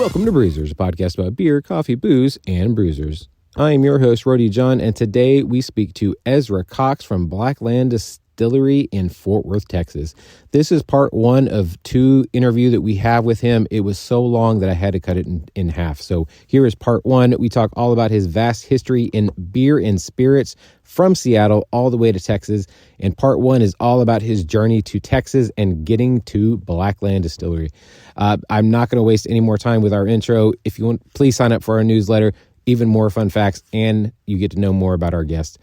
Welcome to Brewsers, a podcast about beer, coffee, booze, and bruisers. I am your host, Rody John, and today we speak to Ezra Cox from Blackland Distillery in Fort Worth, Texas. This is part one of two interview that we have with him. It was so long that I had to cut it in half. So here is part one. We talk all about his vast history in beer and spirits from Seattle all the way to Texas. And part one is all about his journey to Texas and getting to Blackland Distillery. I'm not going to waste any more time with our intro. If you want, please sign up for our newsletter. Even more fun facts, and you get to know more about our guests.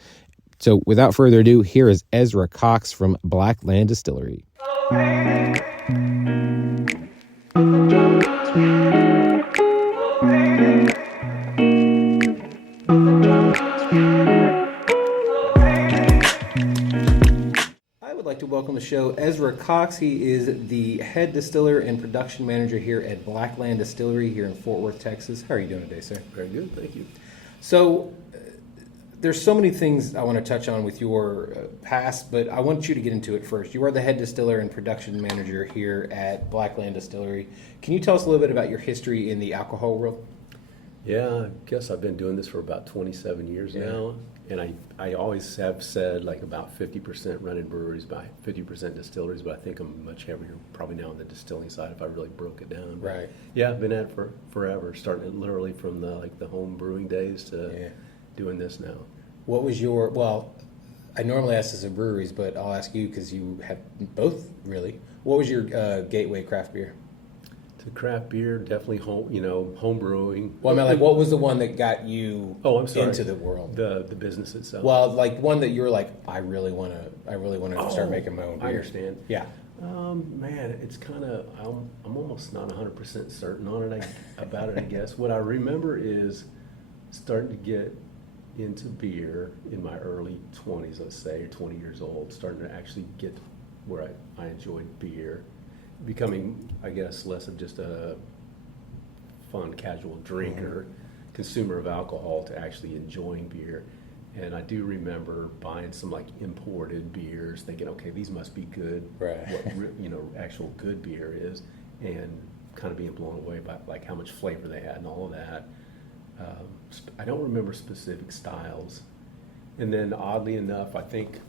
So without further ado, here is Ezra Cox from Blackland Distillery. I would like to welcome to the show Ezra Cox. He is the head distiller and production manager here at Blackland Distillery here in Fort Worth, Texas. How are you doing today, sir? Very good, thank you. So there's so many things I want to touch on with your past, but I want you to get into it first. You are the head distiller and production manager here at Blackland Distillery. Can you tell us a little bit about your history in the alcohol world? Yeah, I guess I've been doing this for about 27 years now, and I always have said like about 50% running breweries by 50% distilleries, but I think I'm much heavier probably now on the distilling side if I really broke it down. But Right. yeah, I've been at it for forever, starting it literally from the home brewing days to doing this now. What was your, well, I normally ask this at breweries, but I'll ask you because you have both really. What was your gateway craft beer? To craft beer, definitely home brewing. Well, I mean, like, what was the one that got you into the world? The business itself. Well, like one that you were like, I really want to start making my own beer. I understand. Yeah. Man, it's kind of, I'm almost not 100% certain on it, about it, I guess. What I remember is starting to get into beer in my early 20s, let's say, or 20 years old, starting to actually get where I enjoyed beer, becoming, I guess, less of just a fun, casual drinker, consumer of alcohol, to actually enjoying beer. And I do remember buying some like imported beers, thinking, okay, these must be good, Right. what actual good beer is, and kind of being blown away by like how much flavor they had and all of that. I don't remember specific styles. And then oddly enough, I think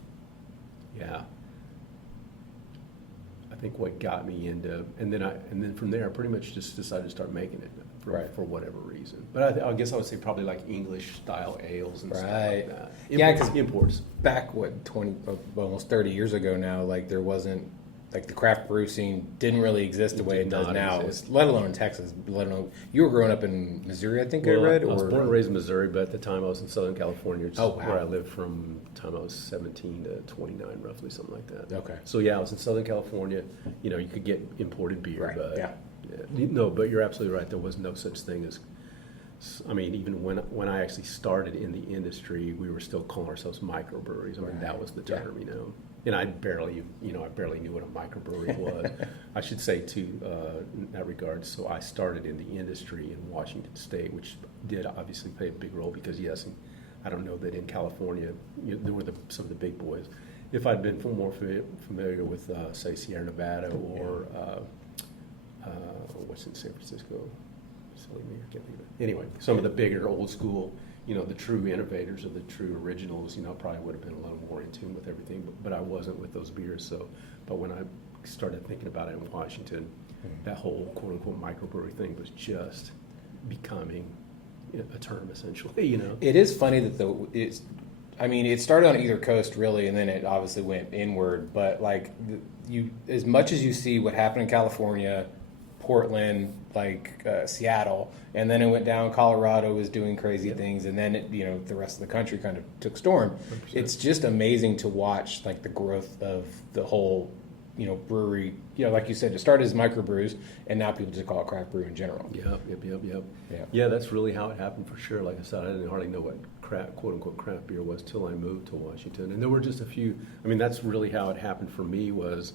what got me into, and then from there I pretty much just decided to start making it for whatever reason. But I guess I would say probably like English style ales and stuff like that. Yeah, because imports. Back, almost 30 years ago now, like there wasn't, like the craft brew scene didn't really exist the way it does now, let alone in Texas, let alone, you were growing up in Missouri, I think I read? I was born and raised in Missouri, but at the time I was in Southern California, which is wow. where I lived from the time I was 17 to 29, roughly, something like that. Okay. So yeah, I was in Southern California. You could get imported beer, Right. but no, but you're absolutely right. There was no such thing as, I mean, even when I actually started in the industry, we were still calling ourselves microbreweries. I mean, that was the term, And I barely knew what a microbrewery was. I should say too, in that regard. So I started in the industry in Washington State, which did obviously play a big role because yes, I don't know that in California there were some of the big boys. If I'd been more familiar with say Sierra Nevada or what's in San Francisco, silly me, I can't think of it. Anyway, some of the bigger old school, the true innovators or the true originals, probably would have been a little more in tune with everything, but I wasn't with those beers. But when I started thinking about it in Washington, that whole quote unquote microbrewery thing was just becoming a term essentially, It is funny that it started on either coast really, and then it obviously went inward, but like as much as you see what happened in California, Portland, Seattle, and then it went down. Colorado was doing crazy things, and then the rest of the country kind of took storm. 100%. It's just amazing to watch like the growth of the whole brewery. Like you said, it started as microbrews, and now people just call it craft brew in general. Yep. Yeah, that's really how it happened for sure. Like I said, I didn't hardly know what quote unquote craft beer was till I moved to Washington, and there were just a few. I mean, that's really how it happened for me. Was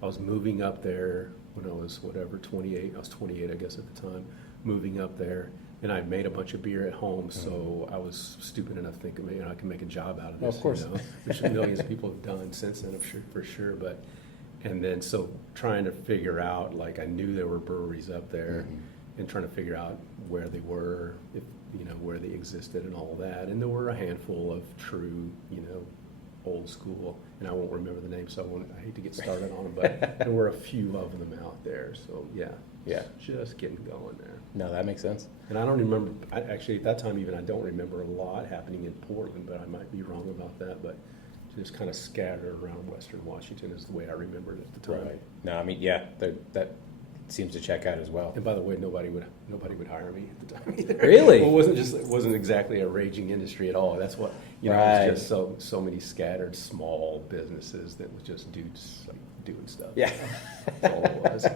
I was moving up there when I was 28. I was 28, I guess, at the time, moving up there, and I made a bunch of beer at home. So I was stupid enough to think, I can make a job out of this. Of course, which millions of people have done since then, for sure. And then so trying to figure out, like, I knew there were breweries up there, and trying to figure out where they were, if where they existed and all that. And there were a handful of true, old school, and I won't remember the name, so I hate to get started on them, but there were a few of them out there. So Yeah. just getting going there. No, that makes sense. And I don't remember, actually at that time even, I don't remember a lot happening in Portland, but I might be wrong about that, but just kind of scattered around Western Washington is the way I remembered it at the time. Right. No, I mean, yeah, that seems to check out as well. And by the way, nobody would hire me at the time either. Really? Well, it wasn't exactly a raging industry at all. That's what Right. it was just so many scattered small businesses that was just dudes like doing stuff. Yeah. That's all it was.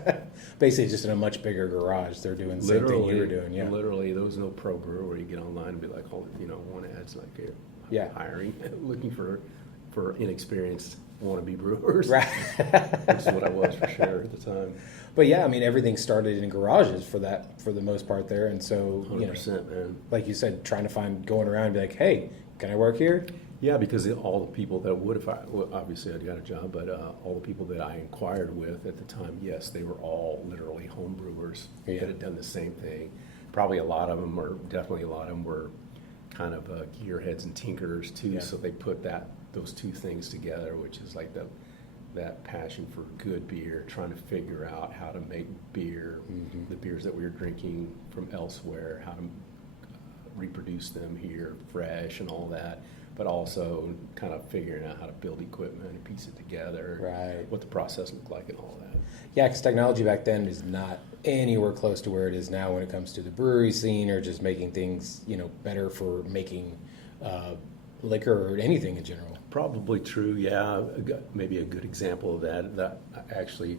Basically, just in a much bigger garage, they're doing the same thing you were doing. Yeah. Literally, there was no pro brewery. You get online and be like, want ads like here. Yeah. Hiring, looking for inexperienced wannabe brewers. Right. That's what I was for sure at the time. But yeah, I mean, everything started in garages for the most part there, and so 100%, man. like you said, trying to going around and be like, hey, can I work here? Yeah, because all the people that would, obviously I'd got a job, but all the people that I inquired with at the time, yes, they were all literally home brewers that had done the same thing. Probably definitely a lot of them were kind of gearheads and tinkerers too. Yeah. So they put those two things together, which is like that passion for good beer, trying to figure out how to make beer, the beers that we were drinking from elsewhere, how to reproduce them here fresh and all that, but also kind of figuring out how to build equipment and piece it together, Right. what the process looked like and all that. Yeah, because technology back then is not anywhere close to where it is now when it comes to the brewery scene or just making things, better for making liquor or anything in general. Probably true, yeah. Maybe a good example of that I actually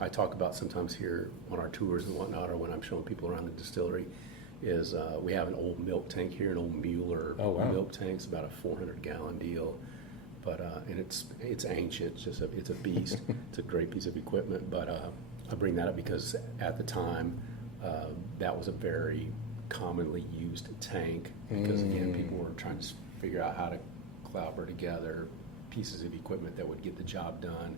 I talk about sometimes here on our tours and whatnot, or when I'm showing people around the distillery, is we have an old milk tank here, an old Mueller milk tank. It's about a 400-gallon deal, but and it's ancient. It's a beast. It's a great piece of equipment. But I bring that up because at the time that was a very commonly used tank, because again, people were trying to figure out how to clobber together pieces of equipment that would get the job done.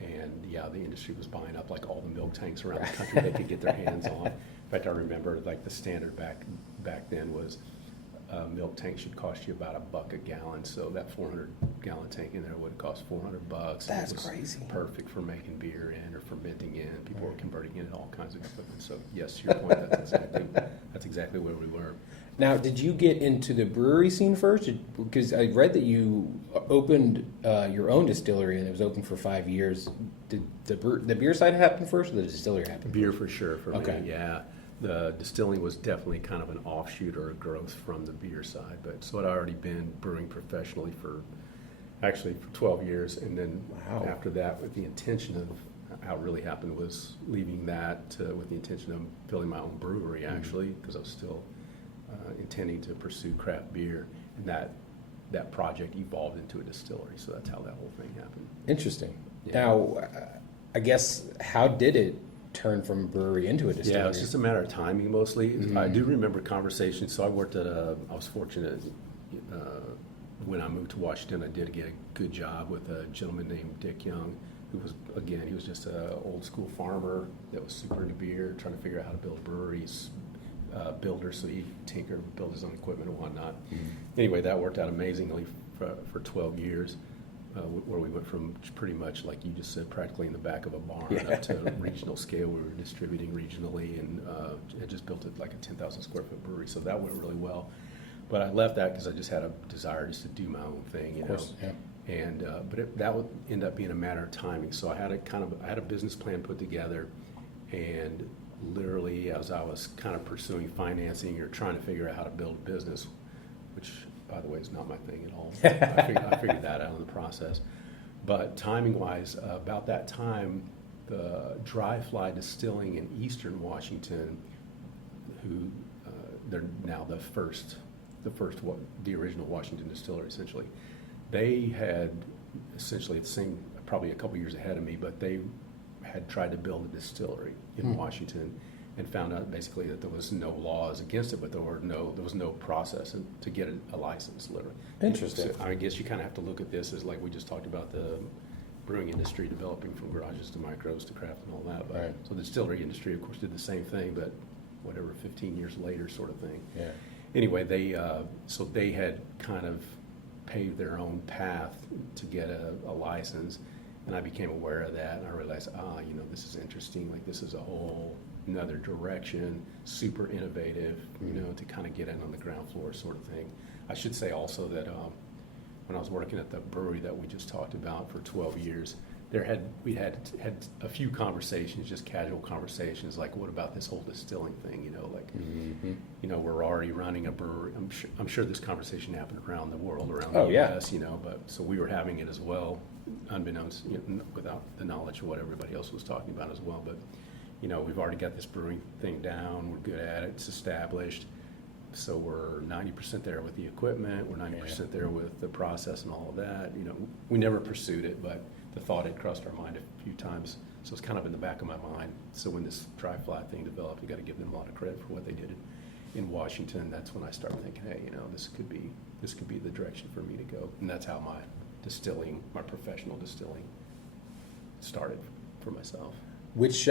And the industry was buying up like all the milk tanks around the country they could get their hands on. In fact, I remember like the standard back then was milk tank should cost you about $1 a gallon. So that 400-gallon tank in there would cost $400. That's it was crazy. Perfect for making beer in or fermenting in. People were converting into all kinds of equipment. So yes, to your point, that's exactly where we were. Now, did you get into the brewery scene first? Because I read that you opened your own distillery and it was open for 5 years. Did the beer side happen first, or the distillery happen? Beer for sure for Okay. me, yeah. The distilling was definitely kind of an offshoot or a growth from the beer side. But so I'd already been brewing professionally for 12 years. And then after that, with the intention of how it really happened was leaving that with the intention of building my own brewery, actually, because I was still intending to pursue craft beer, and that project evolved into a distillery. So that's how that whole thing happened. Interesting. Yeah. Now, I guess, how did it turn from a brewery into a distillery? Yeah, it's just a matter of timing mostly. I do remember conversations. So I worked I was fortunate when I moved to Washington, I did get a good job with a gentleman named Dick Young, who was, again, he was just an old school farmer that was super into beer, trying to figure out how to build breweries. Builder, so he tinkered, built his own equipment and whatnot. Anyway, that worked out amazingly for 12 years, where we went from pretty much, like you just said, practically in the back of a barn up to regional scale. We were distributing regionally and had just built it like a 10,000 square foot brewery, so that went really well. But I left that because I just had a desire just to do my own thing, Of course, yeah. And that would end up being a matter of timing. So I had a business plan put together, and literally as I was kind of pursuing financing or trying to figure out how to build a business, which by the way is not my thing at all. I figured that out in the process. But timing wise, about that time, the Dry Fly Distilling in Eastern Washington, who they're now the original Washington distillery essentially, they had essentially the same, probably a couple years ahead of me, but they had tried to build a distillery in Washington and found out basically that there was no laws against it, but there was no process to get a license, literally. Interesting. So I guess you kind of have to look at this as like we just talked about brewing industry developing from garages to micros to craft and all that. But, Right. So the distillery industry, of course, did the same thing, but whatever, 15 years later sort of thing. Yeah. Anyway, so they had kind of paved their own path to get a license, and I became aware of that, and I realized, this is interesting, like this is a whole another direction, super innovative, to kind of get in on the ground floor sort of thing. I should say also that when I was working at the brewery that we just talked about for 12 years, we had a few conversations, just casual conversations, like what about this whole distilling thing, we're already running a brewery. I'm sure this conversation happened around the world, around the US, but so we were having it as well, unbeknownst, without the knowledge of what everybody else was talking about as well. But we've already got this brewing thing down, we're good at it, it's established. So we're 90% there with the equipment, we're 90% there with the process and all of that. We never pursued it, but the thought had crossed our mind a few times. So it's kind of in the back of my mind. So when this dry flat thing developed, we got to give them a lot of credit for what they did in Washington. That's when I started thinking, hey, this could be the direction for me to go. And that's how my professional distilling started for myself. Which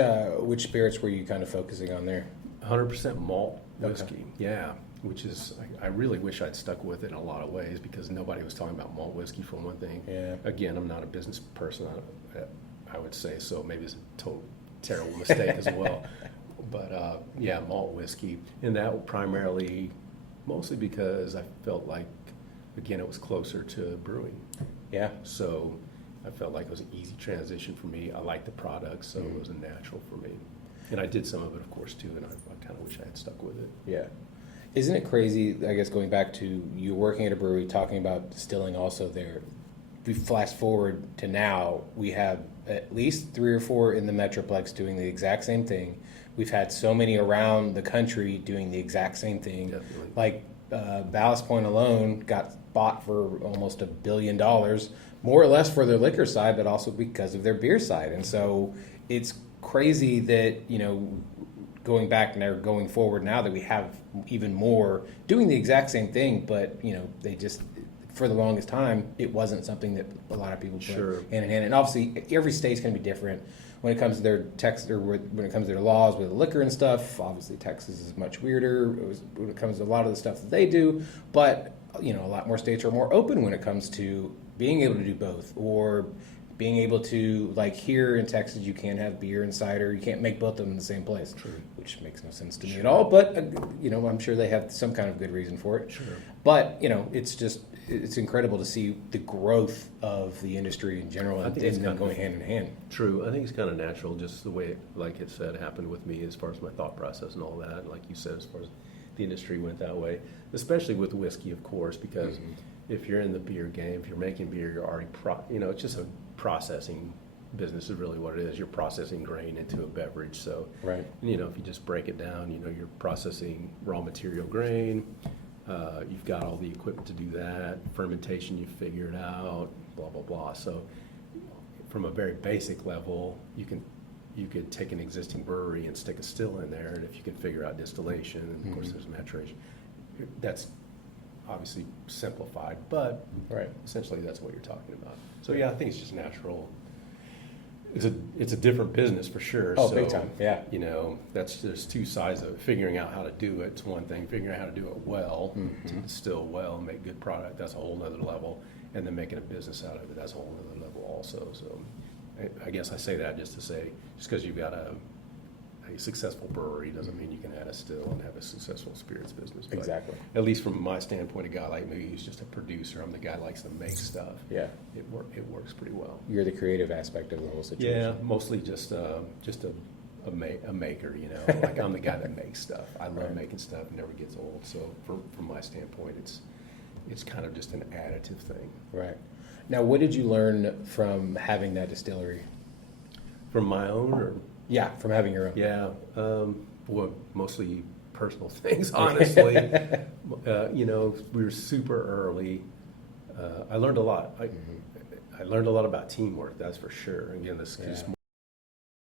spirits were you kind of focusing on there? 100% malt whiskey, yeah. Which is, I really wish I'd stuck with it in a lot of ways, because nobody was talking about malt whiskey for one thing. Yeah. Again, I'm not a business person, I would say, so maybe it's a total terrible mistake as well. But malt whiskey, and that primarily, mostly because I felt like, again, it was closer to brewing. Yeah. So I felt like it was an easy transition for me. I liked the product, so it was a natural for me. And I did some of it, of course, too, and I kind of wish I had stuck with it. Yeah. Isn't it crazy, I guess, going back to you working at a brewery, talking about distilling also there, we flash forward to now, we have at least 3 or 4 in the Metroplex doing the exact same thing. We've had so many around the country doing the exact same thing. Definitely. Like Ballast Point alone got bought for almost $1 billion, more or less for their liquor side, but also because of their beer side. And so it's crazy that, going back now, going forward now that we have even more doing the exact same thing, but they just, for the longest time, it wasn't something that a lot of people put hand in hand. And obviously, every state's going to be different when it comes to their text, or when it comes to their laws with liquor and stuff. Obviously, Texas is much weirder when it comes to a lot of the stuff that they do, but a lot more states are more open when it comes to being able to do both, or being able to, like here in Texas, you can't have beer and cider. You can't make both of them in the same place, which makes no sense to me at all. But, I'm sure they have some kind of good reason for it. Sure. But, it's incredible to see the growth of the industry in general and them going hand in hand. True. I think it's kind of natural, just the way, like it said, happened with me as far as my thought process and all that. Like you said, as far as the industry went that way, especially with whiskey, of course, because if you're in the beer game, if you're making beer, you're already, it's just a processing business is really what it is. You're processing grain into a beverage. So, right. If you just break it down, you're processing raw material grain. You've got all the equipment to do that. Fermentation, you figure it out, blah, blah, blah. So from a very basic level, you could take an existing brewery and stick a still in there, and if you can figure out distillation, and of course there's maturation, that's obviously simplified, but essentially that's what you're talking about. So I think it's just natural. It's a different business for sure. Oh, so, big time. Yeah. There's 2 sides of it. Figuring out how to do it's one thing. Figuring out how to do it well, to distill well, and make good product, that's a whole other level. And then making a business out of it, that's a whole other level also. So I guess I say that just to say, just because you've got a successful brewery doesn't mean you can add a still and have a successful spirits business. But exactly. At least from my standpoint, a guy like me who's just a producer, I'm the guy that likes to make stuff. Yeah. It works pretty well. You're the creative aspect of the whole situation. Yeah, mostly just a maker, Like I'm the guy that makes stuff. I love making stuff. It never gets old. So from my standpoint, it's kind of just an additive thing. Right. Now, what did you learn from having that distillery? From my own, or? Yeah, from having your own. Yeah, mostly personal things, honestly. We were super early. I learned a lot. I learned a lot about teamwork, that's for sure. Again, this is